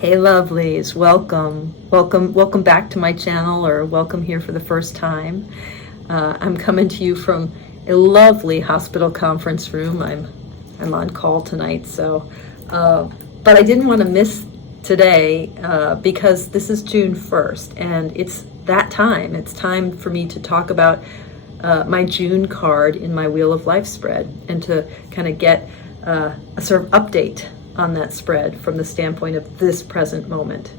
Hey lovelies, welcome back to my channel, or welcome here for the first time. I'm coming to you from a lovely hospital conference room. I'm on call tonight, but I didn't want to miss today because this is June 1st, and it's that time. It's time for me to talk about my June card in my Wheel of Life spread, and to kind of get a sort of update on that spread from the standpoint of this present moment.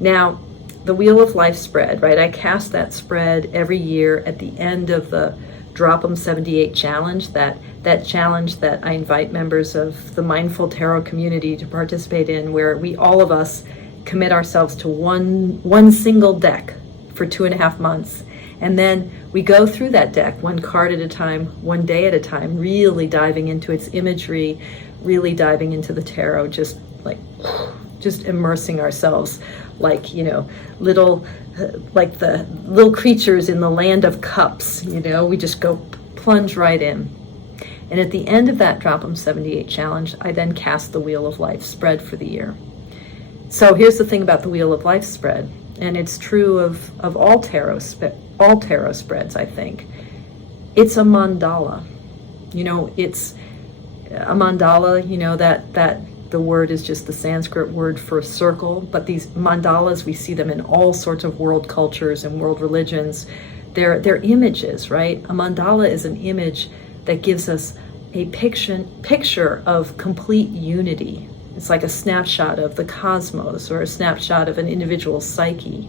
Now, the Wheel of Life spread, right? I cast that spread every year at the end of the Drop 'em 78 challenge, that challenge that I invite members of the Mindful Tarot community to participate in, where we, all of us, commit ourselves to one single deck for 2.5 months. And then we go through that deck one card at a time, one day at a time, really diving into its imagery, really diving into the tarot, just immersing ourselves like, like the little creatures in the land of cups, we just go plunge right in. And at the end of that Drop 'em 78 challenge, I then cast the Wheel of Life spread for the year. So here's the thing about the Wheel of Life spread, and it's true of all tarot spreads, I think. It's a mandala. It's a mandala, that the word is just the Sanskrit word for circle, but these mandalas, we see them in all sorts of world cultures and world religions. They're images, right? A mandala is an image that gives us a picture of complete unity. It's like a snapshot of the cosmos, or a snapshot of an individual's psyche.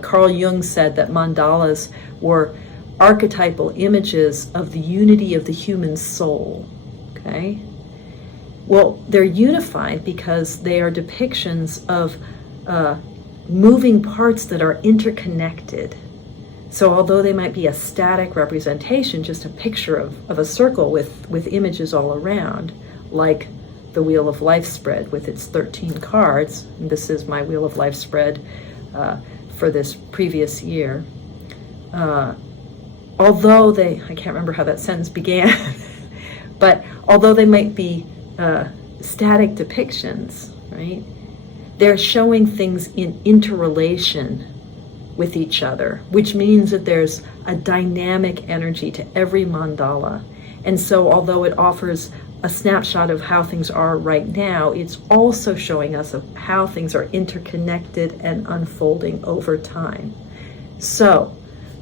Carl Jung said that mandalas were archetypal images of the unity of the human soul. Okay? Well, they're unified because they are depictions of moving parts that are interconnected. So although they might be a static representation, just a picture of a circle with images all around, like the Wheel of Life spread with its 13 cards, and this is my Wheel of Life spread for this previous year. Although I can't remember how that sentence began, but although they might be static depictions, right? They're showing things in interrelation with each other, which means that there's a dynamic energy to every mandala. And so although it offers a snapshot of how things are right now, it's also showing us of how things are interconnected and unfolding over time. So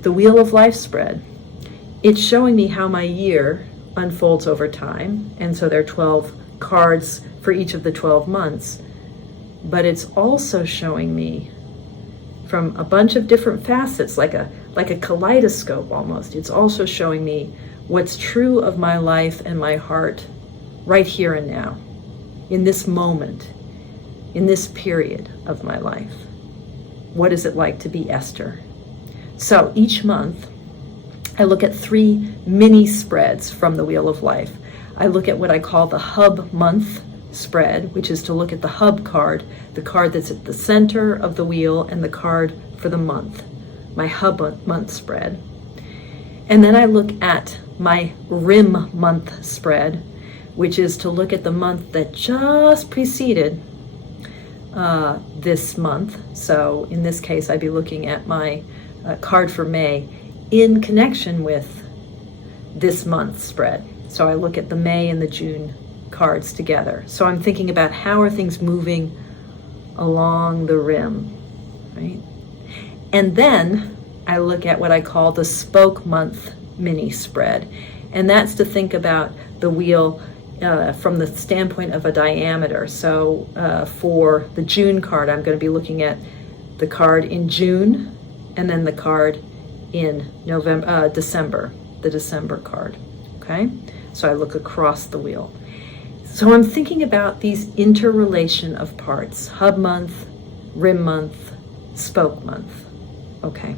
the Wheel of Life spread, it's showing me how my year unfolds over time, and so there are 12 cards for each of the 12 months, but it's also showing me from a bunch of different facets, like a kaleidoscope almost. It's also showing me what's true of my life and my heart right here and now, in this moment, in this period of my life. What is it like to be Esther? So each month I look at 3 mini spreads from the Wheel of Life. I look at what I call the hub month spread, which is to look at the hub card, the card that's at the center of the wheel, and the card for the month, my hub month spread. And then I look at my rim month spread, which is to look at the month that just preceded this month. So in this case, I'd be looking at my card for May in connection with this month's spread. So I look at the May and the June cards together. So I'm thinking about how are things moving along the rim, right? And then I look at what I call the spoke month mini spread. And that's to think about the wheel from the standpoint of a diameter. So for the June card, I'm going to be looking at the card in June, and then the card in December, the December card, okay? So I look across the wheel. So I'm thinking about these interrelation of parts: hub month, rim month, spoke month. Okay,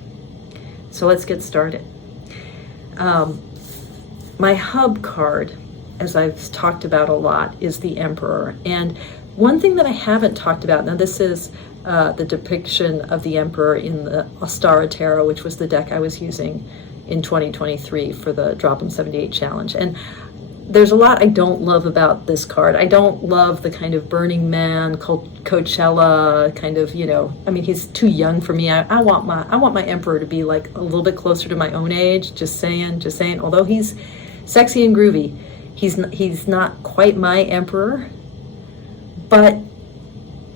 so let's get started. My hub card, as I've talked about a lot, is the Emperor. And one thing that I haven't talked about, now this is the depiction of the Emperor in the Ostara Tarot, which was the deck I was using in 2023 for the Drop 'em 78 challenge. And there's a lot I don't love about this card. I don't love the kind of Burning Man, Coachella kind of, I mean, he's too young for me. I want my emperor to be like a little bit closer to my own age. Just saying. Although he's sexy and groovy, he's not quite my emperor. But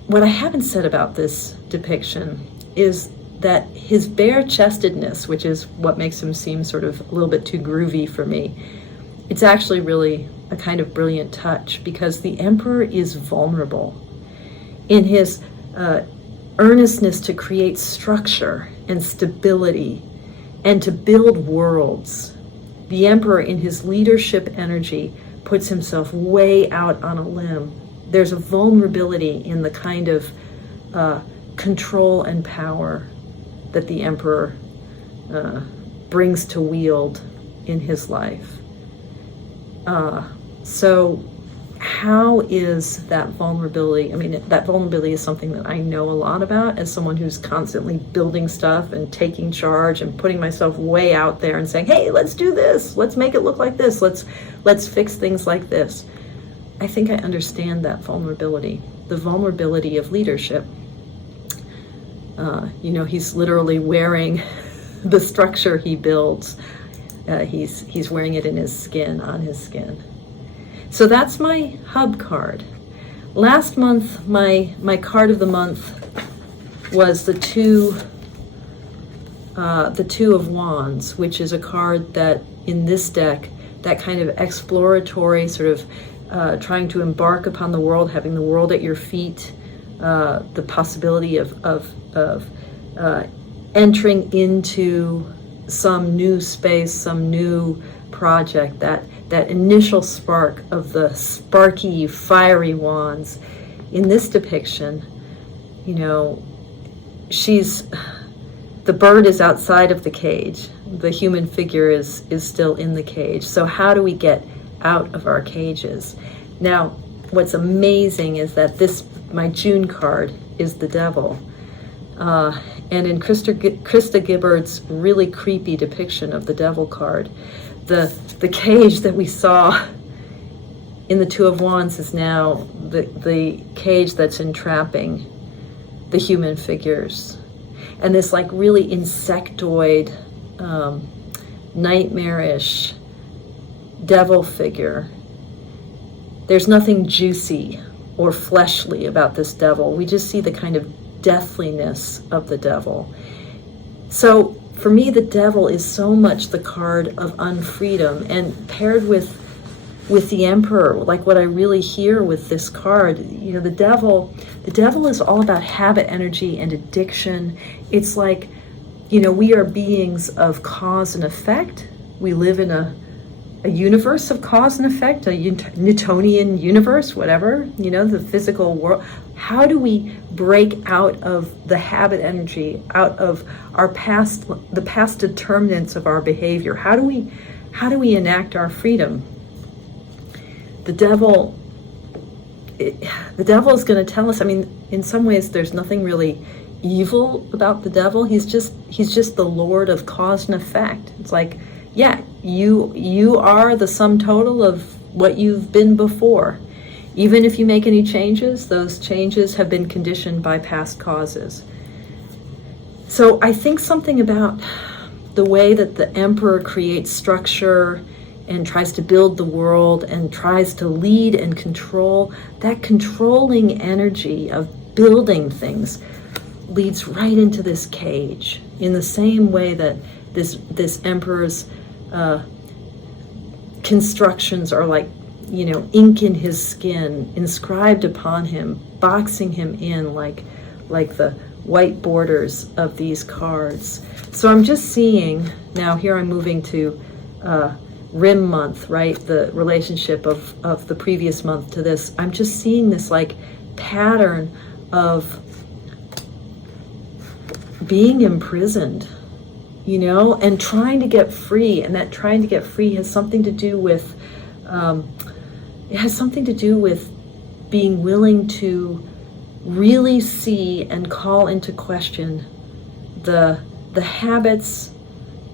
what I haven't said about this depiction is that his bare-chestedness, which is what makes him seem sort of a little bit too groovy for me, it's actually really a kind of brilliant touch, because the emperor is vulnerable. In his earnestness to create structure and stability and to build worlds, the emperor in his leadership energy puts himself way out on a limb. There's a vulnerability in the kind of control and power that the emperor brings to wield in his life. So how is that vulnerability? I mean, that vulnerability is something that I know a lot about as someone who's constantly building stuff and taking charge and putting myself way out there and saying, hey, let's do this. Let's make it look like this. Let's fix things like this. I think I understand that vulnerability, the vulnerability of leadership. He's literally wearing the structure he builds. He's wearing it in his skin, on his skin. So that's my hub card. Last month, my card of the month was the Two of Wands, which is a card that in this deck, that kind of exploratory sort of trying to embark upon the world, having the world at your feet, the possibility of entering into some new space, some new project, that initial spark of the sparky, fiery wands. In this depiction, the bird is outside of the cage. The human figure is still in the cage. So how do we get out of our cages? Now, what's amazing is that my June card is the devil. And in Krista Gibbard's really creepy depiction of the devil card, the cage that we saw in the Two of Wands is now the cage that's entrapping the human figures. And this like really insectoid, nightmarish devil figure. There's nothing juicy or fleshly about this devil. We just see the kind of deathliness of the devil. So for me, the devil is so much the card of unfreedom, and paired with the emperor, like what I really hear with this card, the devil is all about habit energy and addiction. It's like, we are beings of cause and effect. We live in a universe of cause and effect, a Newtonian universe, whatever, the physical world. How do we break out of the habit energy, out of the past determinants of our behavior? How do we enact our freedom? The devil is going to tell us. I mean, in some ways, there's nothing really evil about the devil. He's just the Lord of cause and effect. It's like, yeah, you are the sum total of what you've been before. Even if you make any changes, those changes have been conditioned by past causes. So I think something about the way that the emperor creates structure and tries to build the world and tries to lead and control, that controlling energy of building things leads right into this cage, in the same way that this emperor's constructions are like, ink in his skin, inscribed upon him, boxing him in like the white borders of these cards. So I'm just seeing, now here I'm moving to Rim month, right? The relationship of the previous month to this. I'm just seeing this like pattern of being imprisoned, and trying to get free. And that trying to get free has something to do with, being willing to really see and call into question the habits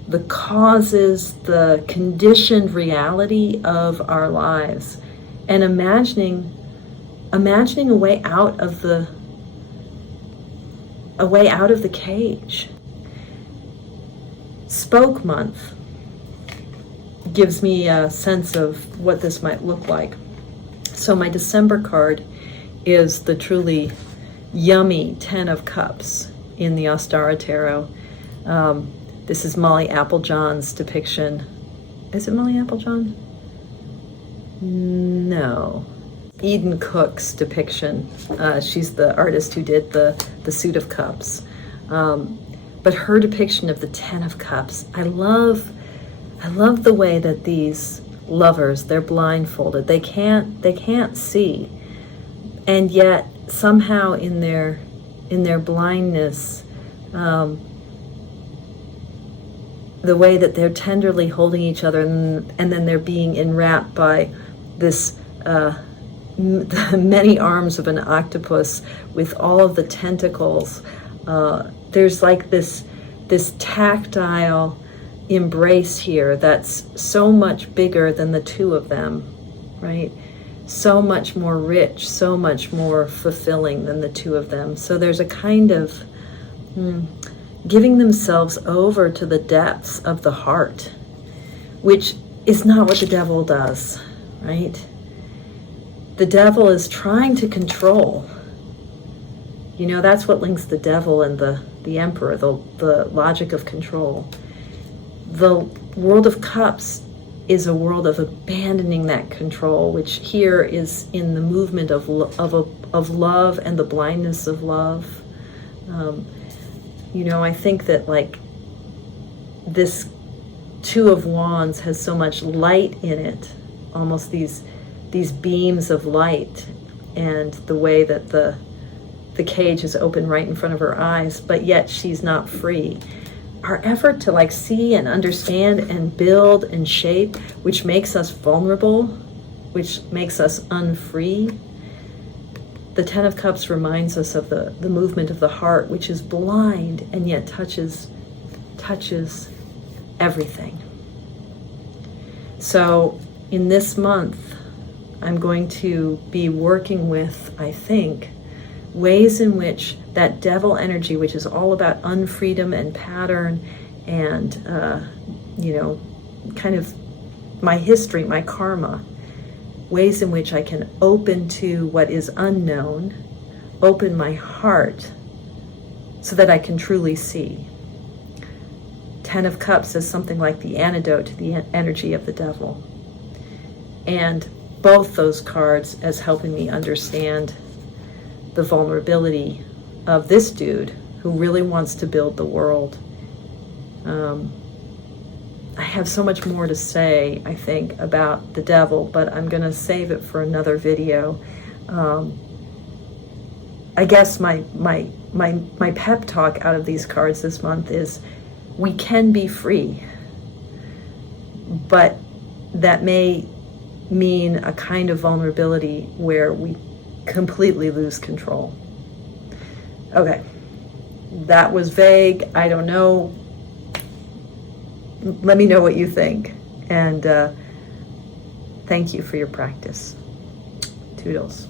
the causes, the conditioned reality of our lives, and imagining a way out of the cage. Spoke month gives me a sense of what this might look like. So my December card is the truly yummy 10 of Cups in the Ostara Tarot. This is Molly Applejohn's depiction. Is it Molly Applejohn? No. Eden Cook's depiction. She's the artist who did the Suit of Cups. But her depiction of the 10 of Cups, I love the way that these lovers, they're blindfolded. They can't see. And yet somehow in their blindness, the way that they're tenderly holding each other, and then they're being enwrapped by this many arms of an octopus with all of the tentacles. There's like this tactile embrace here that's so much bigger than the two of them, right? So much more rich, so much more fulfilling than the two of them. So there's a kind of giving themselves over to the depths of the heart, which is not what the devil does, right? The devil is trying to control. You know, that's what links the devil and the emperor, the logic of control. The World of Cups is a world of abandoning that control, which here is in the movement of love and the blindness of love. You know, I think that like this Two of Wands has so much light in it, almost these beams of light, and the way that the cage is open right in front of her eyes, but yet she's not free. Our effort to like see and understand and build and shape, which makes us vulnerable, which makes us unfree. The 10 of Cups reminds us of the movement of the heart, which is blind and yet touches everything. So in this month, I'm going to be working with, I think, ways in which that devil energy, which is all about unfreedom and pattern and, you know, kind of my history, my karma, ways in which I can open to what is unknown, open my heart so that I can truly see. 10 of Cups is something like the antidote to the energy of the devil. And both those cards as helping me understand the vulnerability of this dude who really wants to build the world. I have so much more to say, I think, about the devil, but I'm going to save it for another video. I guess my pep talk out of these cards this month is we can be free, but that may mean a kind of vulnerability where we completely lose control. Okay, that was vague. I don't know. Let me know what you think. And thank you for your practice. Toodles.